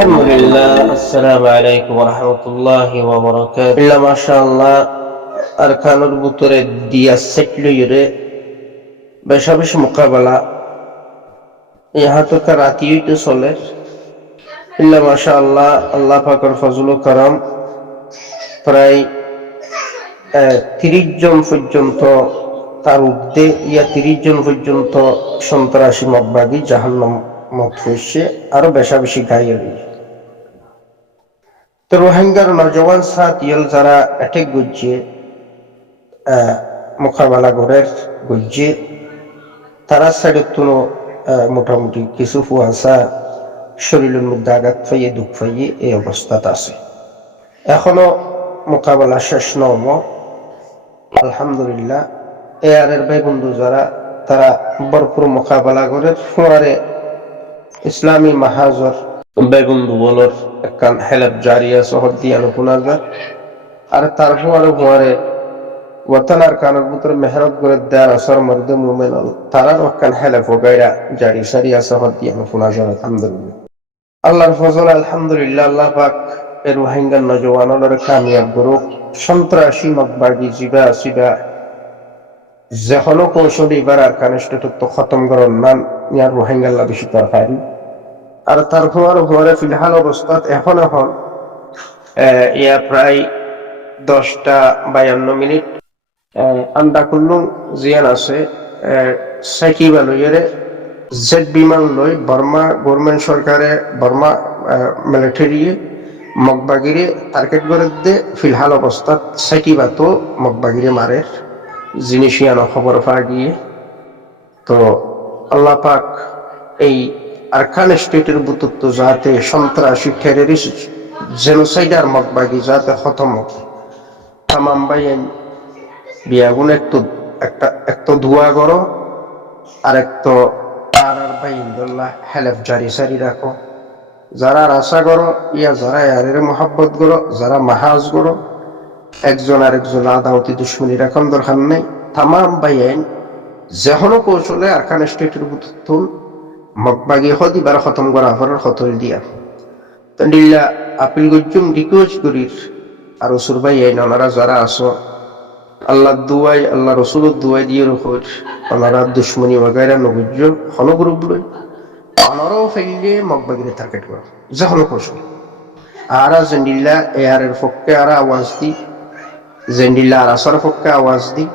আলহামদুলিল্লাহ, আসসালামু আলাইকুম ওয়া রাহমাতুল্লাহি ওয়া বারাকাতুহু। ইল্লা মাশাআল্লাহ আরকানুর ভিতরে দিয়া সেটলইরে বেশা বেশি মোকাবেলা ইহা তো রাতিই তো চলে। ইল্লা মাশাআল্লাহ আল্লাহ পাকের ফজল ও করম প্রায় 30 জন পর্যন্ত তার ঊর্ধ্বে 30 জন পর্যন্ত সন্ত্রাসী মতবাদী জাহান্নাম মত হয়েছে, আরো বেশা বেশি গায়ে তো রোহিঙ্গার নজওয়ান সাথীল যারা অ্যাটেক গুজিয়ে মোকাবেলা করার গুজিয়ে তারা সাইডের তুলো মোটামুটি কিছু ফুয়াশা শরীরের মধ্যে আঘাত পাইয়ে দুঃখ পাইয়ে এই অবস্থাতে আছে। এখনো মোকাবেলা শেষ নম। আলহামদুলিল্লাহ এর ভাই বন্ধু যারা তারা ভরপুর মোকাবেলা করে ফুয়ারে ইসলামী মাহাজর বেগুন্দু বলর একখান হেলেপ জারিয়া শহর দিয়ানো পুনাজার আর তারপর হুয়ারে ওয়াতানার কানের ভিতরে মেহনত করে দেয়ার আসর মর্দে মুমেন তারার একখান হেলেপ গাইরা জারি সারিয়া শহর দিয়ানো পুনাজার। আলহামদুলিল্লাহ আল্লাহর ফজল, আলহামদুলিল্লাহ আল্লাহ পাক এর রোহিঙ্গার নজওয়ানদের কামিয়াব গ্রুপ সন্ত্রাসী মতবাগী জিবা আসিবা যেহনো কৌশল এবার আর কানেস্টেট তো খতম করার নাম ইয়ার রোহিঙ্গাল্লা বেশি তরকারি আর তারপর ঘরে ফিলহাল অবস্থাত এখন ইয়া প্রায় 10:52 আন্দা কুল্লুম জিয়ান আছে সাইকিবা লইয়েরে জেড বিমান লই বর্মা গভর্নমেন্ট সরকারে বর্মা মিলিটারি মগবাগিরে টার্গেট করে দে ফিলহাল অবস্থাত সাইকিবা তো মগবাগিরে মারে জিনিস ইয়ানো খবর পাওয়া গিয়ে তো আল্লাহ পাক এই আরকান স্টেটের বুতুত্ব যাতে সন্ত্রাসী টেররিস্ট জেনোসাইডার মতবাগী যাতে খতম তামাম বাইন বিয়াগুন একটু ধোয়া করো আর একটু আর বাইন্দুল্লাহ হেলেফ জারি সারি রাখো যারা আশা করো ইয়া যারা ইয়ারের মোহাব্বত করো যারা মাহাজ করো একজন আরেকজন আদাওতি দুশ্মনী রাখার দরকার নেই। তামাম বাইন যেহনো কৌশলে আরকান স্টেটের বুতুত্ব মগবাগি হদিবার খতম করা হরার খতল দিয়া তন্ডিল্লা আপিল গজ্জুম রিকোয়েস্ট করির আর সুরবাই এই নানারা যারা আসো আল্লাহ দুয়াই আল্লাহ রসুলের দুয়াই দিয়ে রোজ ওনারা দুশ্মনী ওগাইরা নগুজ্জ হনগ্রুপ লই অনারাও ফেললে মগবাগিরে টার্গেট করো যখন কৌশল আর জেন্ডিল্লা এয়ারের পক্ষে আর আওয়াজ দি জেন্ডিল্লা আর আসার পক্ষে আওয়াজ দি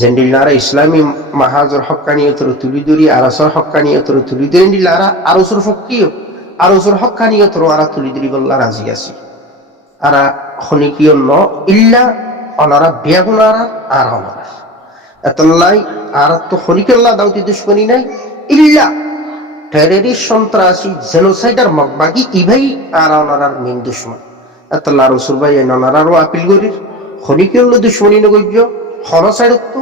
জেন্ডিল্লারা ইসলামী মাহাজর হক্কানিয়তর তুলি ধরি আর আসর হক্কানিয়তর তুলি ধরি জেন্ডিল্লারা আরসর পক্ষীয় আরসর হক্কানিয়তর আরা তুলি ধরি বললা রাজি আছি আরা খনিকীয় ন ইল্লা অনারা বেগুনারা আর অনারা এতলাই আর তো খনিকল্লা দাউতি দুশ্মনী নাই ইল্লা টেররিস্ট সন্ত্রাসী জেনোসাইডার মগবাগী ইভাই আর অনারার মেন দুশ্মন এতল্লা রসুল ভাই অনারারও আপিল করির খনিকল্লা দুশ্মনী নগজ্য হনসাইডত্ব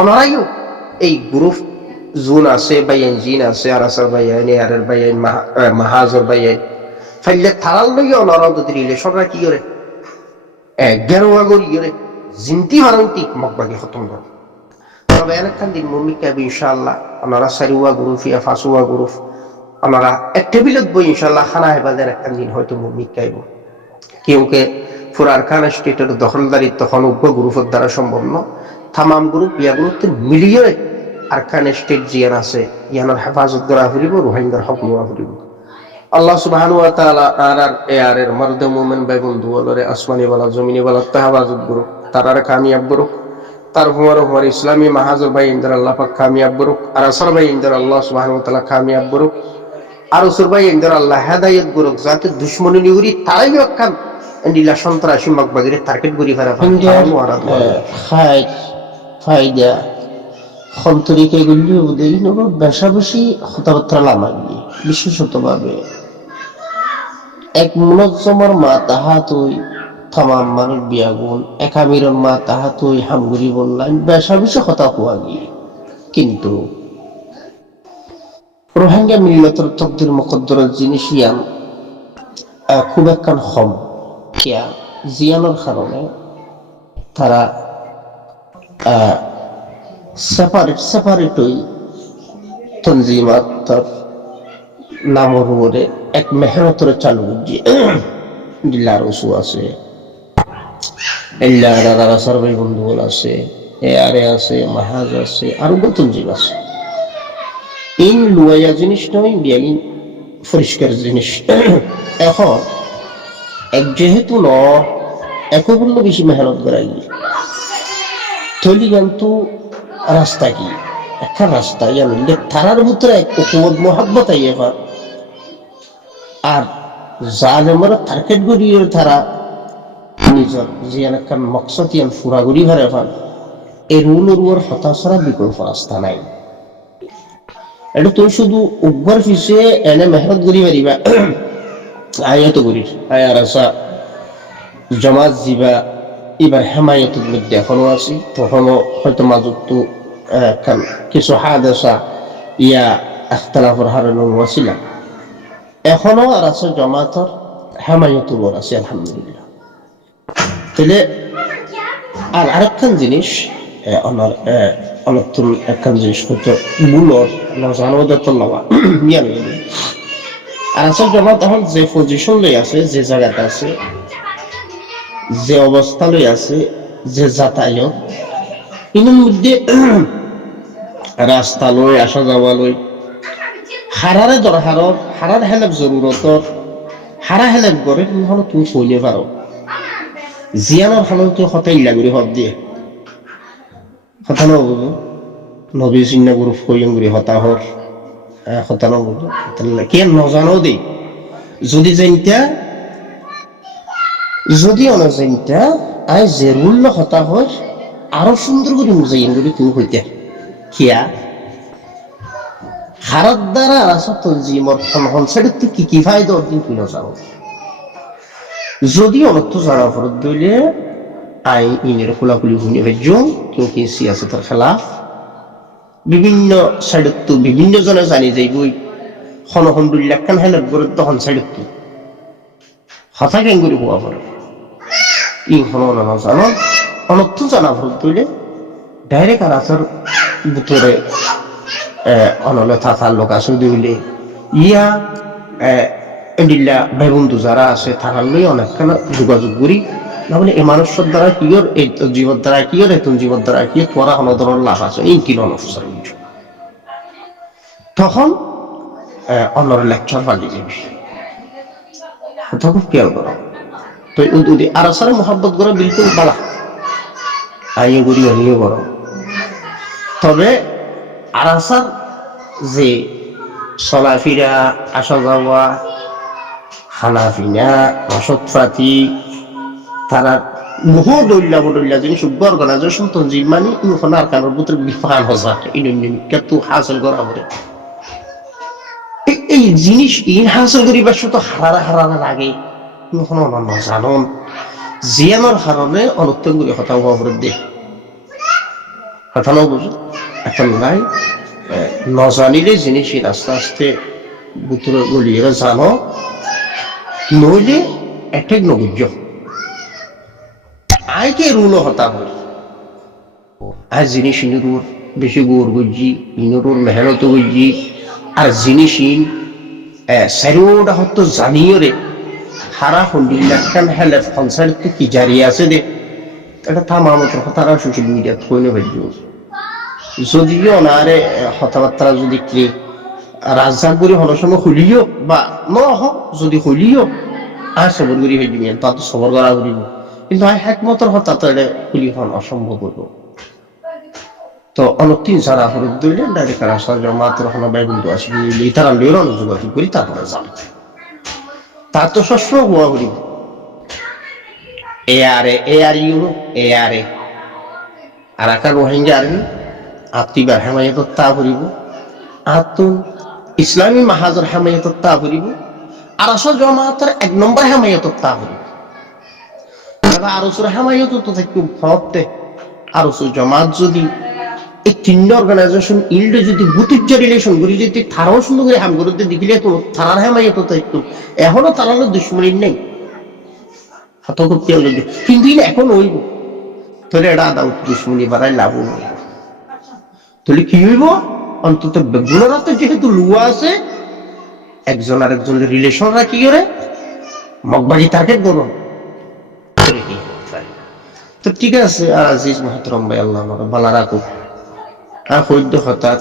অনারাইও এই গ্রুপ জুন আছে বাইন জিন আছে আর আসার বাইন এয়ারের বাইন মাহাজর বাইন ফাইলে থারাল লই অনারাও যদি রিলেশনরা কি করে গেরোয়া করি করে জিনতি হারান্তি মগবাগি খতম কর তবে একখান দিন মুমিকাবি ইনশাআল্লাহ ওনারা সারিওয়া গ্রুপ ইয়া ফাসুয়া গ্রুপ ওনারা এক টেবিলত বই ইনশাআল্লাহ খানা হেবাদের একখান দিন হয়তো মুমিকাইব কেউকে ফুরার খান স্টেটের দখলদারি তখন উগ্র গ্রুপের দ্বারা সম্ভব ন তামাম গ্রুপ ইয়া গ্রুপ মিলিয়ে আরকান স্টেট জিয়ান আছে ইয়ানোর হেফাজত করা ফুরিব রোহিঙ্গার হক নেওয়া ফুরিব। আল্লাহ সুবহানাহু ওয়া তাআলা আর এর মর্দে মুমিন বেগুন্দু বলরে আসমানি বলা জমিনি বলা তাহাবাজুত গ্রুপ তারার কামিয়াব গ্রুপ তার হুমার ইসলামী মাহাজর ভাই ইন্দার আল্লাহ পাক কামিয়াব গ্রুপ আর আসর ভাই ইন্দার আল্লাহ সুবহানাহু ওয়া তাআলা কামিয়াব গ্রুপ আর উসুর ভাই ইন্দার আল্লাহ হেদায়েত গ্রুপ যাতে দুশমনী নিউরি তারাই একখান এন্ডিলা সন্ত্রাসী মগবাগিরে টার্গেট করি ফেরা খাই ফায়দা খন্তরিকে গুলি উদেই নব বেশাবেশি কথাবার্তা লামাগি বিশেষতভাবে এক মুনজ্জমর মা তাহা তুই তামাম মানুষ বিয়াগুন একামিরন মা তাহা তুই হামগুড়ি বললাম বেশাবেশি কথা হুয়াগি কিন্তু রোহিঙ্গা মিল্লাতের তকদির মুকদ্দরের জিনিস ইয়ান খুব একখান কম কিয়া জিয়ানোর কারণে তারা সেপারেট হই তনজিমাত নামর উপরে এক মেহনতের চালু বুঝি ডিলার ওসু আছে এল্লা সার্ভে বন্ধুগুলো আছে এআরে আছে মাহাজ আছে আর নতুন জীব আছে ইন লুয়াইয়া জিনিস নয় বিয়াগিন পরিষ্কার জিনিস এখন এক যেহেতু ন একো বললো বেশি মেহনত করাই তৈলি কিন্তু রাস্তা কি একটা রাস্তা ইয়ান থারার ভিতরে এক হুকুমত মোহাব্বত আই এবার আর জালেমর টার্গেট গড়িয়ে তারা নিজের যে একটা মকসদ ইয়ান ফুরাগুড়ি ভারে ফান এই রুল ওর হতাশারা বিকল্প রাস্তা নাই এটা তুই শুধু উকবার ফিসে এনে মেহনত করি পারিবা আয়াত করিস আয়ার আসা জমাত জিবা এবার হেমায়তের মধ্যে এখনো আছি তখনও হয়তো মাজুতো কিছু হাদেসা ইয়া আখতালাফের হারানো ছিলাম এখনো আর আছে জমাতর হেমায়তুর ওর আছে আলহামদুলিল্লাহ তাহলে আর আরেকখান জিনিস অনর্থন একখান জিনিস হয়তো মূলর জানোদা মিয়া আর আসল জমাত এখন যে পজিশন লই আছে যে জায়গাটা আছে যে অবস্থা লই আছে যে যাতায়াত ইনের মধ্যে রাস্তা লই আসা যাওয়া লই হারারে দরকার হারার হেলেব জরুরত হারা হেলেব করে হলো তুমি কইলে পারো জিয়ানোর হালত তুই হতাই লাগুরি হব দিয়ে হতা নবুঝো নবী চিন্না গুরু কইন গুরি হতাহর হতা নবুঝো কে নজানো দেই যদি যেটা যদি অনজেনটা আই জেরুল হতা হয় আরো সুন্দর করে মুজাইন করে তুমি হইতে কিয়া হারাত দ্বারা আসত জিমর হনসাইড কি কি ফায়দা অর্জন তুই নজানো যদি অনর্থ জানা ফরত দইলে আই ইনের খোলাখুলি শুনে ভেজো কেউ কি সিয়াসতের খেলাফ বিভিন্ন সাইডত বিভিন্ন জনে জানি যাইবই হনহন্দুল্লাহ খান হেলত গড়ে তখন সাইডত হতা কেন করে হওয়া পড়ে ই হন জানো অনর্থ জানা ফরত দইলে ডাইরেক্ট আর আসার ভিতরে অনলে থাকার লোক আসে দিলে ইয়া এন্ডিল্লা ভাই বন্ধু যারা আছে থাকার লই অনেকখানা যোগাযোগ করি না বলে এই মানুষের দ্বারা কিয়র এই জীবর দ্বারা কিয়র এত জীবর দ্বারা কি তোরা হনদনের লাভ আছে এই কিলো অফিসার তখন অন্যর লেকচার পাল্টে যাবে তখন খেয়াল করো তো আর আসারে মোহাব্বত করে বিলকুল বালা আইয়ে করি আমিও করো তবে আর আসার যে চলাফেরা আসা যাওয়া খানাপিনা রসদপাতি তারা বহু দৈল্যা বদল্যা জিনিস অর্গানাইজেশন তঞ্জিল মানে ইনফোনার কারোর ভিতরে বিফান হজা ইনু হাসিল করা হবে এই জিনিস ইন হাসিল করিবার শুধু হারারা লাগে ইনফোন জানন জিয়ানোর হারণে অনুত্তম করে কথা হওয়া দে কথা না বুঝো এখন নাই নজানিলে জিনিস আস্তে আস্তে ভিতরে গলিয়ে জানো নইলে এটেক নবুঝ আইকে রুলো হতা হয় আর জিনিস ইনুর বেশি গোর গজি ইনুর মেহনত গজি আর জিনিস ইন সারিওটা হতো জানিও রে হারা হন্ডিল্লাখান হেলে ফনসার কি জারি আছে দে এটা থামামতের হতারা সোশ্যাল মিডিয়াত কইনে ভাইজ যদিও অনারে কথাবার্তা যদি কি রাজধানী হলো সময় হলিও বা ন যদি হলিও আর সবর করি হয়ে যাবে তা তো সবর করা করিব কিন্তু একমতর হতা তো এটা খুলি হন অসম্ভব হইব তো অনতি যারা হরুদ দইলে ডাইরেক্ট রাস্তা মাত্র হন বাইবন্ধু আসবি তারা লইর যোগাযোগ করি তারপরে যাবে তার তো সবসময় হওয়া করিব আর ইউ আর আকার রোহিঙ্গা আর্মি আত্মীবার হেমায়ত তা করিব আতুন ইসলামী মাহাজর হেমায়ত তা করিব আর আসল জমাতের এক নম্বর হেমায়ত তা করিব আরসুর হেমায়ত তো থাকবে ভাবতে আরসুর জমাত যদি এই তিনটা অর্গানাইজেশন ইল্ডে যদি বুতিজ্য রিলেশন করি যদি তারাও সুন্দর করে হাম করতে দেখিলে তো তারার হেমায়ত থাকতো এখনো তারার দুশ্মনী নেই হাত কিন্তু এখন হইব তাহলে এটা আদা দুশ্মনী বাড়াই লাভ হইব তাহলে কি হইব অন্তত বেগুনারাতে যেহেতু লুয়া আছে একজন আর একজনের রিলেশন রাখি করে মগবাজি টার্গেট করুন তো ঠিক আছে। আর আজিজ মাহতরম ভাই আল্লাহ বালা রাখুক। হ্যাঁ সদ্য হঠাৎ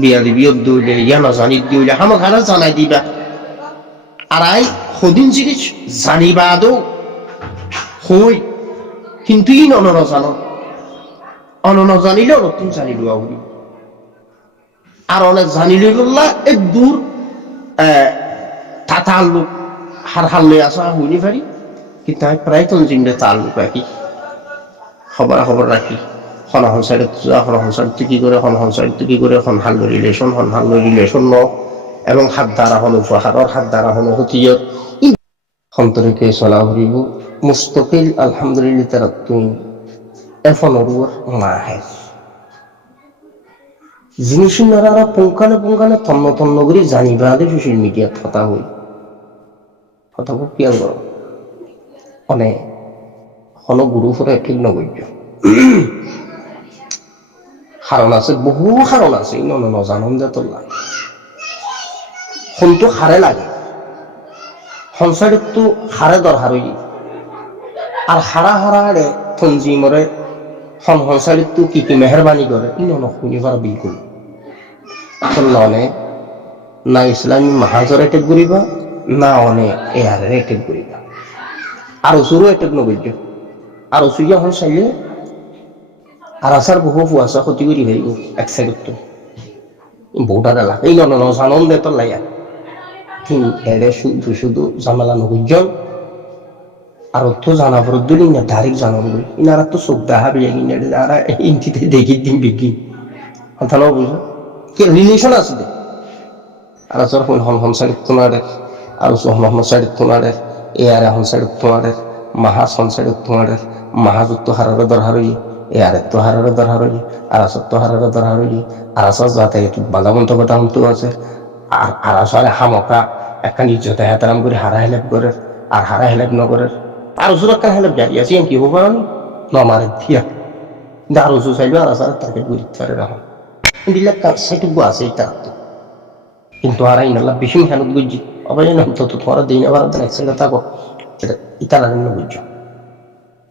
বিয়া দিবিও দৌলে ইয়া নজানি দিলে আমাক আর জানাই দিবা আর আই সদিন জিনিস জানিবা দো হই কিন্তু ই নজানো নজানিলেও নতুন জানিলো আউরি আর অনেক জানিলে বললা এক দূর তাল্লুক হার লই আসা হইনি পারি কিন্তু আমি প্রায় তঞ্জিমে তাল্লুক রাখি খবর রাখি হন হনসাইড হন হনসাইড কি করে হন হনসাইড কি করে হন হাল্লো রিলেশন ন এবং হাত দ্বারা হন উপহারর হাত দ্বারা হন হতিয়ত সন্তরকে চলা হরিব মুস্তকিল আলহামদুলিল্লাহ তারা তুমি এফনের মাহে জিনিস নারা পুঙ্খানে তন্ন করে জানিবা আদে সোশ্যাল মিডিয়াত কথা হই কথা পিয়াল করো অনেক হন গুরু ফরে ঠিক নগর্য কারণ আছে বহু কারণ আছে নজানন দে তোলা ফোনটো হারে লাগে সঞ্চারিত হারে দরকার আর হারা তঞ্জিমরে সঞ্চারিত কি মেহরবানি করে শুনিবার বিলকুল ননে না ইসলামী মাহাজর এটেক করিবা না অনে এয়ারে এটেক করিবা আর ওচুরও এটেক নগর্য আর ওচুরিয়া হন চাইলে আর আসার বহু ফুয়াশা ক্ষতি করি হইব এক সাইডত বহুটা দেলা এই নজানন দে তোর লাইয়া কিন্তু এড়ে শুধু ঝামেলা নগর্জন আর তো জানা পর দুই না ডাইরেক্ট জানান বই ইনারা তো চোখ দেখা বিয়ে আর ইন্টিতে দেখি দিন বিকি কথা ন বুঝো কি রিলেশন আছে দে আর আসর হন সাইড তোমাদের আর হন সাইড তোমাদের এ আর হন সাইড তোমাদের মাহাজ হন সাইড তোমাদের মাহাজুত হারারে দরকার হই এ আর তো হারারে দরকার হই আর আসর তো হারারে দরকার হই আর আসর যাতে একটু বাজাবন্ত কথা হতো আছে আর আসলে হামকা একটা নির্যতা হেতারাম করে হারা হেলেপ করে আর হারা হেলেপ নগরে আর ওষুধ একটা হেলেপ জারি আছে কি হবো পারি নমারে দিয়া আর ওষুধ চাইবে আর আসলে তাকে গুরুত্ব রাখা দিলে সেটুকু আছে এটা কিন্তু আর ইনাল্লাহ বেশি মেহনত বুঝছি অবশ্যই নাম তো তোমার দিন আবার এক সাইডে থাকো ইতার আর বুঝছো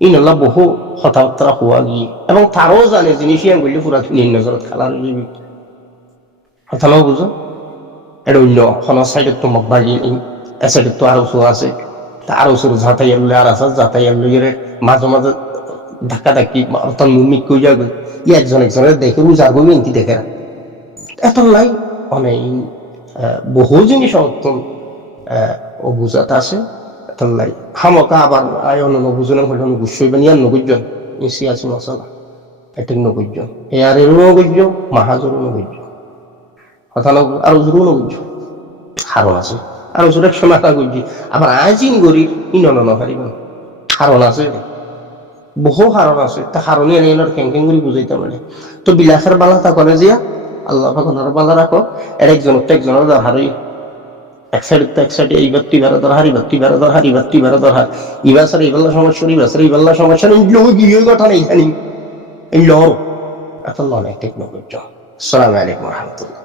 ইনাল্লাহ বহু কথাবার্তা হওয়া গিয়ে এবং তারও জানে জিনিস বললে পুরা নিজ নজরত খেলার কথা ন বুঝো এটা অন্য খনৰ চাইডত তো মগবাজি এ চাইডত তো আৰু ওচৰ আছে আর ওচৰ যাতায়াত লৈ আর আছে যাতায়াত লৈ মাঝে ধাক্কা ধাক্কি অর্থাৎ মুমিক কই যাবে একজনের দেখে উজার গই এনকি দেখে এত লাই অনেক বহু জিনিস অর্থন অবুজাত আছে এত লাই হামকা আবার আয়ন নবুজনে হইল গুছইবেন ইয়ার নবুজন ইসি আছে মশলা এটিক নবুজন এয়ারেরও নবুজন মাহাজেরও নবুজন কথা আর ওজোরও নবুজ কারণ আছে আর ওজোর এক সময় করছি আবার আইজিন গরিব পারিব কারণ আছে বহু কারণ আছে তা কারণে এনে ক্যাং করে বুঝাইতে পারে তো বিলাসের বালা তা করে যে আল্লাহ পাকের বালা রাখো এর একজনের দরকারই এক সাইডে এইবার তিবারে দরকার এইবার তিবারে দরকার ইবার স্যার এইবার সমস্যা গিয়ে কথা নেই জানি এই লড় এত লড়াই টেকনোলজি আসসালামু আলাইকুম রহমতুল্লাহ।